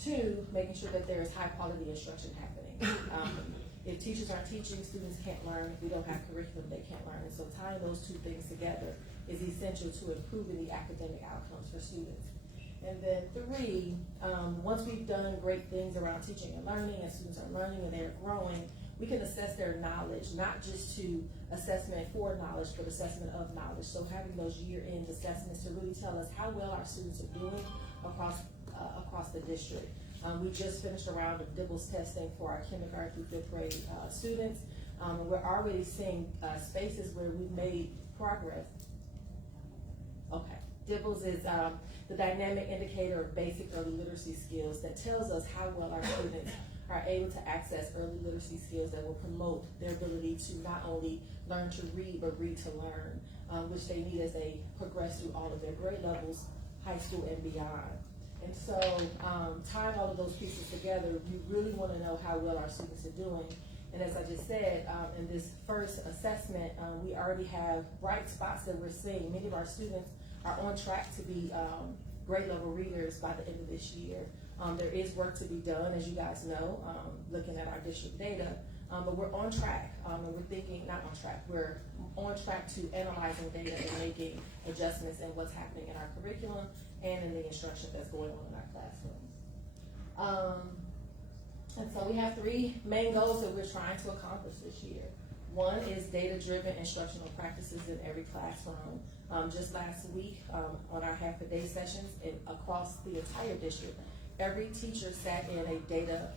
Two, making sure that there is high quality instruction happening. If teachers aren't teaching, students can't learn. If we don't have curriculum, they can't learn. And so tying those two things together is essential to improving the academic outcomes for students. And then three, once we've done great things around teaching and learning, and students are learning and they're growing, we can assess their knowledge, not just to assessment for knowledge, but assessment of knowledge. So having those year-end assessments to really tell us how well our students are doing across the district. We just finished a round of DIBELS testing for our kindergarten through 5th grade students. And we're already seeing spaces where we've made progress. Okay, DIBELS is the dynamic indicator of basic early literacy skills that tells us how well our students are able to access early literacy skills that will promote their ability to not only learn to read, but read to learn, which they need as they progress through all of their grade levels, high school and beyond. And so, tying all of those pieces together, we really want to know how well our students are doing. And as I just said, in this first assessment, we already have bright spots that we're seeing. Many of our students are on track to be grade level readers by the end of this year. There is work to be done, as you guys know, looking at our district data, but we're on track, and we're thinking, not on track, we're on track to analyzing data and making adjustments in what's happening in our curriculum and in the instruction that's going on in our classrooms. And so we have 3 main goals that we're trying to accomplish this year. One is data-driven instructional practices in every classroom. Just last week, on our half-a-day sessions across the entire district, every teacher sat in a data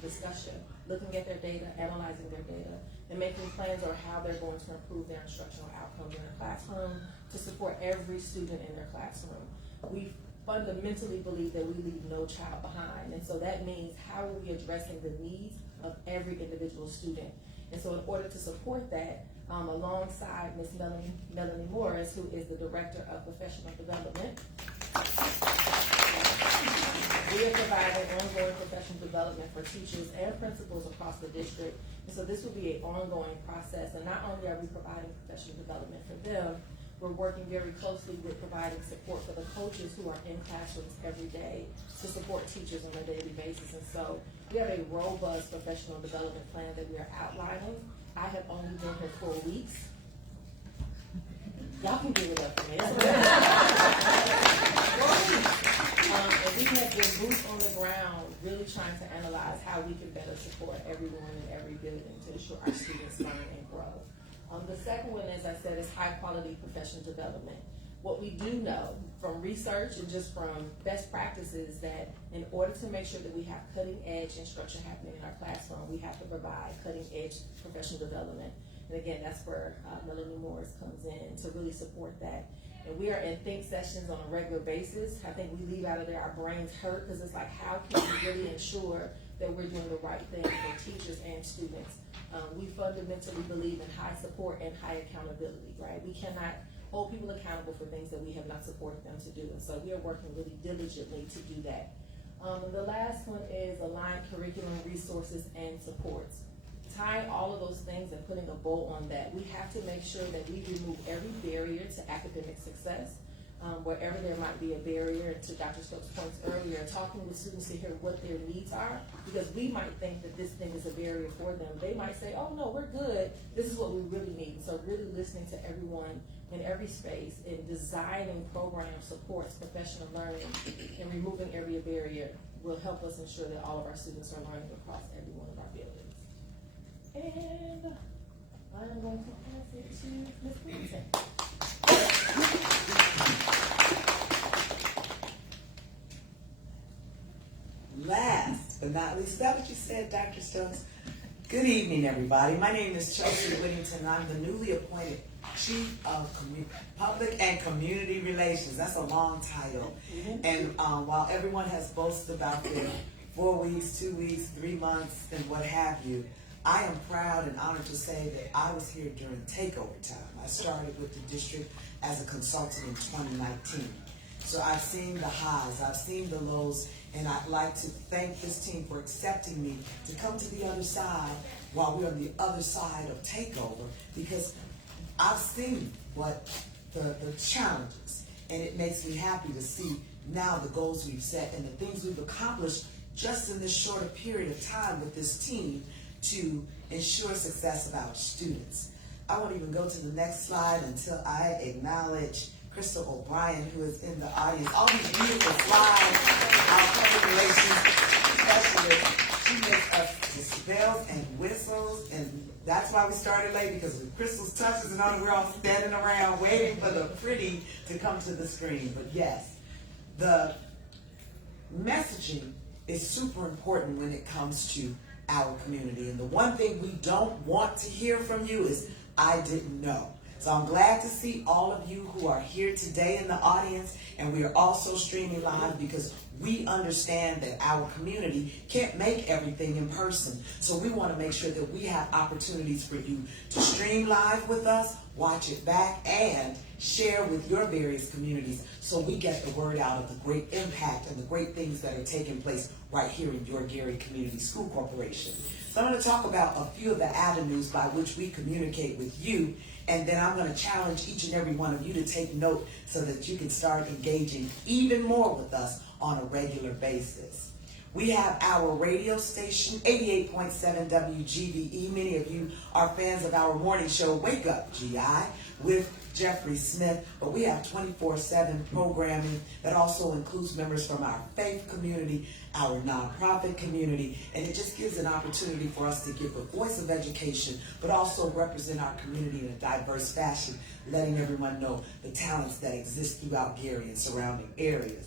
discussion, looking at their data, analyzing their data, and making plans on how they're going to improve their instructional outcomes in their classroom to support every student in their classroom. We fundamentally believe that we leave no child behind, and so that means how are we addressing the needs of every individual student. And so in order to support that, alongside Ms. Melanie Morris, who is the Director of Professional Development, we are providing ongoing professional development for teachers and principals across the district. And so this will be an ongoing process, and not only are we providing professional development for them, we're working very closely with providing support for the coaches who are in classrooms every day to support teachers on a daily basis. And so we have a robust professional development plan that we are outlining. I have only been here 4 weeks. Y'all can give it up for me. And we have been boots on the ground, really trying to analyze how we can better support everyone in every building to ensure our students learn and grow. The second one, as I said, is high quality professional development. What we do know from research and just from best practices that in order to make sure that we have cutting edge instruction happening in our classroom, we have to provide cutting edge professional development. And again, that's where Melanie Morris comes in to really support that. And we are in think sessions on a regular basis. I think we leave out of there, our brains hurt, because it's like, how can we really ensure that we're doing the right thing for teachers and students? We fundamentally believe in high support and high accountability, right? We cannot hold people accountable for things that we have not supported them to do. And so we are working really diligently to do that. And the last one is aligned curriculum, resources, and supports. Tying all of those things and putting a bow on that, we have to make sure that we remove every barrier to academic success. Wherever there might be a barrier, to Dr. Stokes' points earlier, talking with students to hear what their needs are, because we might think that this thing is a barrier for them. They might say, oh no, we're good, this is what we really need. So really listening to everyone in every space and designing programs, supports, professional learning, and removing every barrier will help us ensure that all of our students are learning across every one of our buildings. And I'm going to pass it to Ms. Clinton. Last but not least, is that what you said, Dr. Stokes? Good evening, everybody. My name is Chelsea Whittington. I'm the newly appointed Chief of Public and Community Relations. That's a long title. And while everyone has boasted about their 4 weeks, 2 weeks, 3 months, and what have you, I am proud and honored to say that I was here during takeover time. I started with the district as a consultant in 2019. So I've seen the highs, I've seen the lows, and I'd like to thank this team for accepting me to come to the other side while we're on the other side of takeover, because I've seen what the challenges, and it makes me happy to see now the goals we've set and the things we've accomplished just in this shorter period of time with this team to ensure success of our students. I won't even go to the next slide until I acknowledge Crystal O'Brien, who is in the audience. All these beautiful slides, our public relations specialist, she makes us It's bells and whistles, and that's why we started late, because with Crystal's touches and all, we're all standing around waiting for the pretty to come to the screen. But yes, the messaging is super important when it comes to our community. And the one thing we don't want to hear from you is, I didn't know. So I'm glad to see all of you who are here today in the audience, and we are also streaming live because we understand that our community can't make everything in person. So we want to make sure that we have opportunities for you to stream live with us, watch it back, and share with your various communities so we get the word out of the great impact and the great things that are taking place right here in your Gary Community School Corporation. So I'm going to talk about a few of the avenues by which we communicate with you, and then I'm going to challenge each and every one of you to take note so that you can start engaging even more with us on a regular basis. We have our radio station, 88.7 WGBE. Many of you are fans of our morning show, Wake Up GI, with Jeffrey Smith, but we have 24/7 programming that also includes members from our faith community, our nonprofit community, and it just gives an opportunity for us to give a voice of education, but also represent our community in a diverse fashion, letting everyone know the talents that exist throughout Gary and surrounding areas.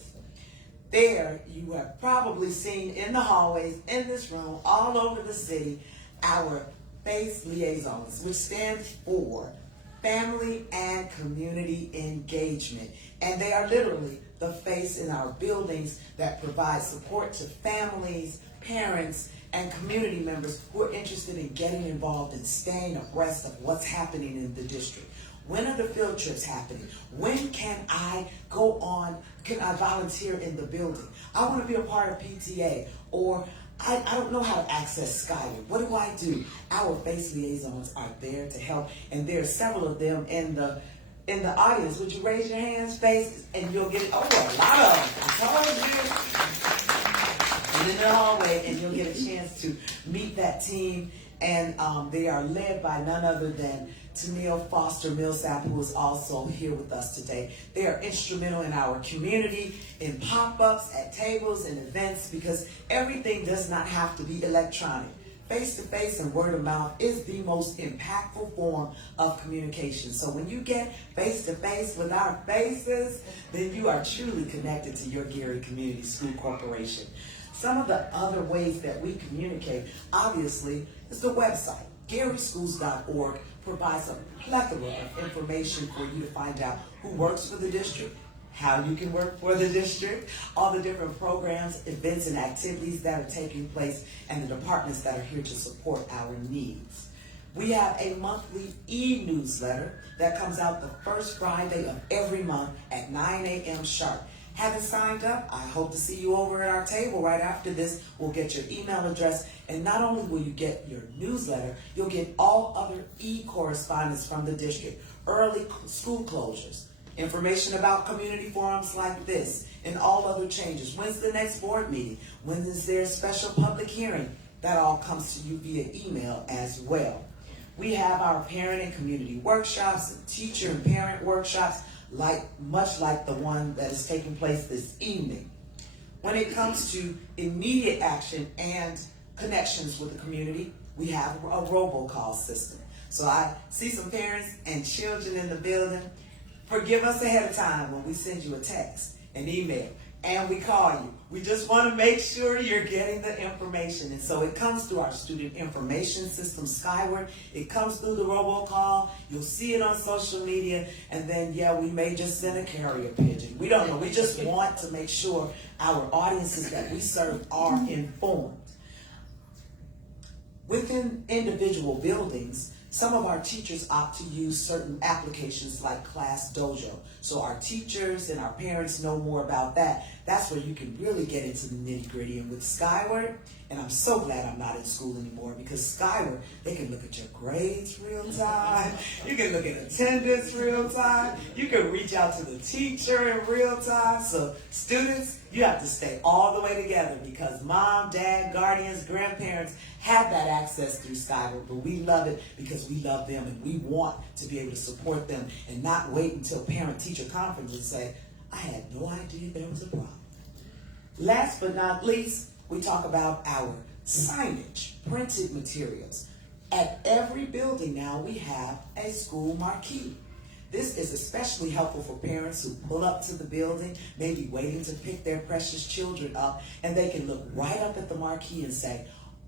There, you have probably seen in the hallways, in this room, all over the city, our FACE liaisons, which stands for Family and Community Engagement. And they are literally the face in our buildings that provide support to families, parents, and community members who are interested in getting involved and staying abreast of what's happening in the district. When are the field trips happening? When can I go on, can I volunteer in the building? I want to be a part of PTA, or I don't know how to access Skyward. What do I do? Our FACE liaisons are there to help, and there are several of them in the audience. Would you raise your hands, FACE, and you'll get, a lot of them. I told you. And in the hallway, and you'll get a chance to meet that team, and they are led by none other than Tennille Foster Millsap, who is also here with us today. They are instrumental in our community, in pop-ups, at tables, and events, because everything does not have to be electronic. Face-to-face and word-of-mouth is the most impactful form of communication. So when you get face-to-face with our faces, then you are truly connected to your Gary Community School Corporation. Some of the other ways that we communicate, obviously, is the website. GarySchools.org provides a plethora of information for you to find out who works for the district, how you can work for the district, all the different programs, events, and activities that are taking place, and the departments that are here to support our needs. We have a monthly e-newsletter that comes out the first Friday of every month at 9 a.m. sharp. Haven't signed up? I hope to see you over at our table right after this. We'll get your email address, and not only will you get your newsletter, you'll get all other e-correspondence from the district, early school closures, information about community forums like this, and all other changes. When's the next board meeting? When is there a special public hearing? That all comes to you via email as well. We have our parent and community workshops, and teacher and parent workshops, much like the one that is taking place this evening. When it comes to immediate action and connections with the community, we have a robocall system. So I see some parents and children in the building. Forgive us ahead of time when we send you a text, an email, and we call you. We just want to make sure you're getting the information. And so it comes through our student information system, Skyward. It comes through the robocall. You'll see it on social media. And then, we may just send a carrier pigeon. We don't know. We just want to make sure our audiences that we serve are informed. Within individual buildings, some of our teachers opt to use certain applications like Class Dojo. So our teachers and our parents know more about that. That's where you can really get into the nitty-gritty. And with Skyward, and I'm so glad I'm not in school anymore, because Skyward, they can look at your grades real time. You can look at attendance real time. You can reach out to the teacher in real time. So students, you have to stay all the way together, because mom, dad, guardians, grandparents have that access through Skyward, but we love it because we love them, and we want to be able to support them and not wait until parent-teacher conference and say, I had no idea there was a problem. Last but not least, we talk about our signage, printed materials. At every building now we have a school marquee. This is especially helpful for parents who pull up to the building, maybe waiting to pick their precious children up, and they can look right up at the marquee and say,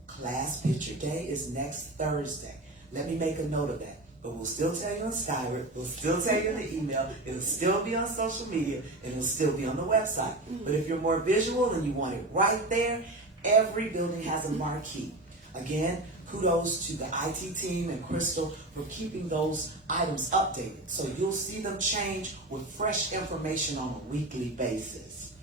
class picture day is next Thursday. Let me make a note of that. But we'll still tell you on Skyward, we'll still tell you in the email, it'll still be on social media, and it'll still be on the website. But if you're more visual and you want it right there, every building has a marquee. Again, kudos to the IT team and Crystal for keeping those items updated. So you'll see them change with fresh information on a weekly basis.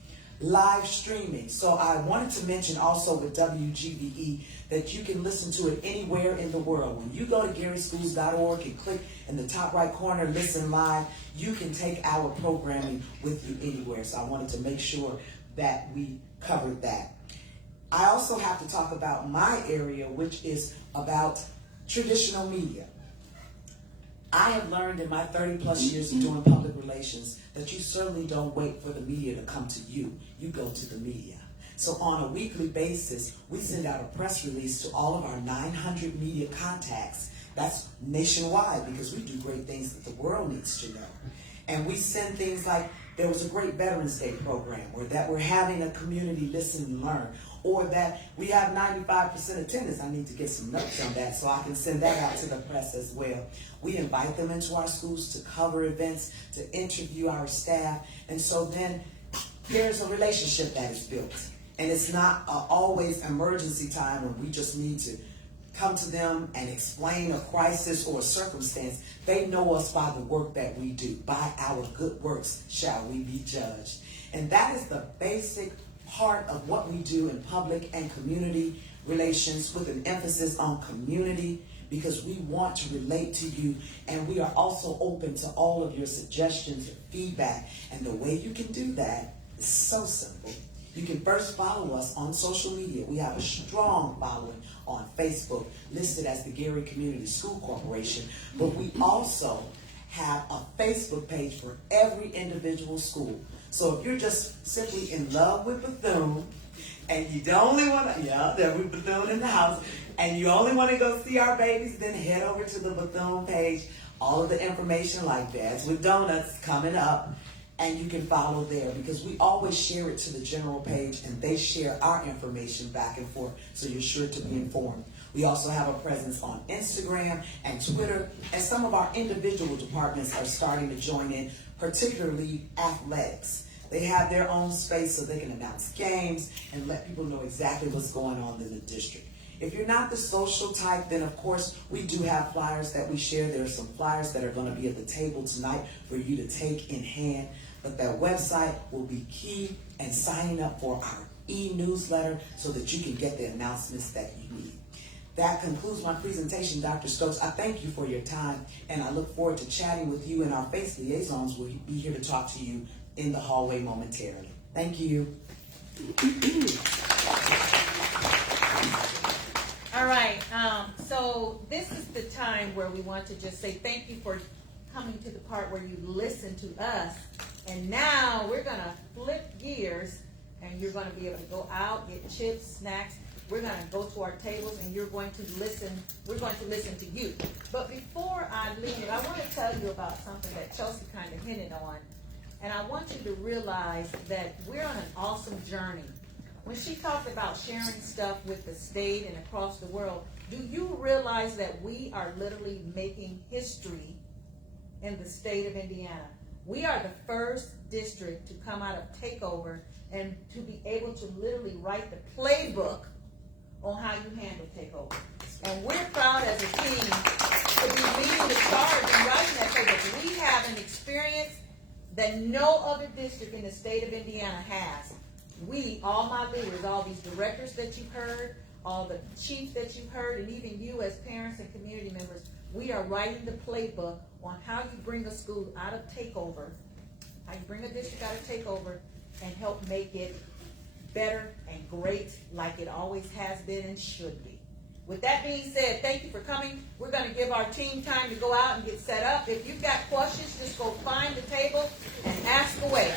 Live streaming. So I wanted to mention also with WGBE that you can listen to it anywhere in the world. When you go to GarySchools.org and click in the top right corner, listen live, you can take our programming with you anywhere. So I wanted to make sure that we covered that. I also have to talk about my area, which is about traditional media. I have learned in my 30 plus years of doing public relations that you certainly don't wait for the media to come to you. You go to the media. So on a weekly basis, we send out a press release to all of our 900 media contacts. That's nationwide because we do great things that the world needs to know. And we send things like, there was a great Veterans Day program, or that we're having a community listen and learn, or that we have 95% attendance. I need to get some notes on that so I can send that out to the press as well. We invite them into our schools to cover events, to interview our staff, and so then there's a relationship that is built. And it's not always emergency time when we just need to come to them and explain a crisis or a circumstance. They know us by the work that we do. By our good works shall we be judged. And that is the basic part of what we do in public and community relations, with an emphasis on community, because we want to relate to you, and we are also open to all of your suggestions and feedback. And the way you can do that is so simple. You can first follow us on social media. We have a strong following on Facebook, listed as the Gary Community School Corporation, but we also have a Facebook page for every individual school. So if you're just simply in love with Bethune, and you don't only want to, that we Bethune in the house, and you only want to go see our babies, then head over to the Bethune page. All of the information, like Dads with Donuts coming up, and you can follow there, because we always share it to the general page, and they share our information back and forth, so you're sure to be informed. We also have a presence on Instagram and Twitter, and some of our individual departments are starting to join in, particularly athletics. They have their own space so they can announce games and let people know exactly what's going on in the district. If you're not the social type, then of course we do have flyers that we share. There are some flyers that are going to be at the table tonight for you to take in hand. But that website will be key, and signing up for our e-newsletter so that you can get the announcements that you need. That concludes my presentation, Dr. Stokes. I thank you for your time, and I look forward to chatting with you, and our face liaisons will be here to talk to you in the hallway momentarily. Thank you. All right, so this is the time where we want to just say thank you for coming to the part where you listen to us. And now we're gonna flip gears, and you're gonna be able to go out, get chips, snacks. We're gonna go to our tables, and you're going to listen. We're going to listen to you. But before I leave, I want to tell you about something that Chelsea kind of hinted on. And I want you to realize that we're on an awesome journey. When she talked about sharing stuff with the state and across the world, do you realize that we are literally making history in the state of Indiana? We are the first district to come out of takeover and to be able to literally write the playbook on how you handle takeover. And we're proud as a team to be leading the charge in writing that playbook. We have an experience that no other district in the state of Indiana has. We, all my leaders, all these directors that you've heard, all the chiefs that you've heard, and even you as parents and community members, we are writing the playbook on how you bring a school out of takeover, how you bring a district out of takeover and help make it better and great like it always has been and should be. With that being said, thank you for coming. We're going to give our team time to go out and get set up. If you've got questions, just go find the table and ask away.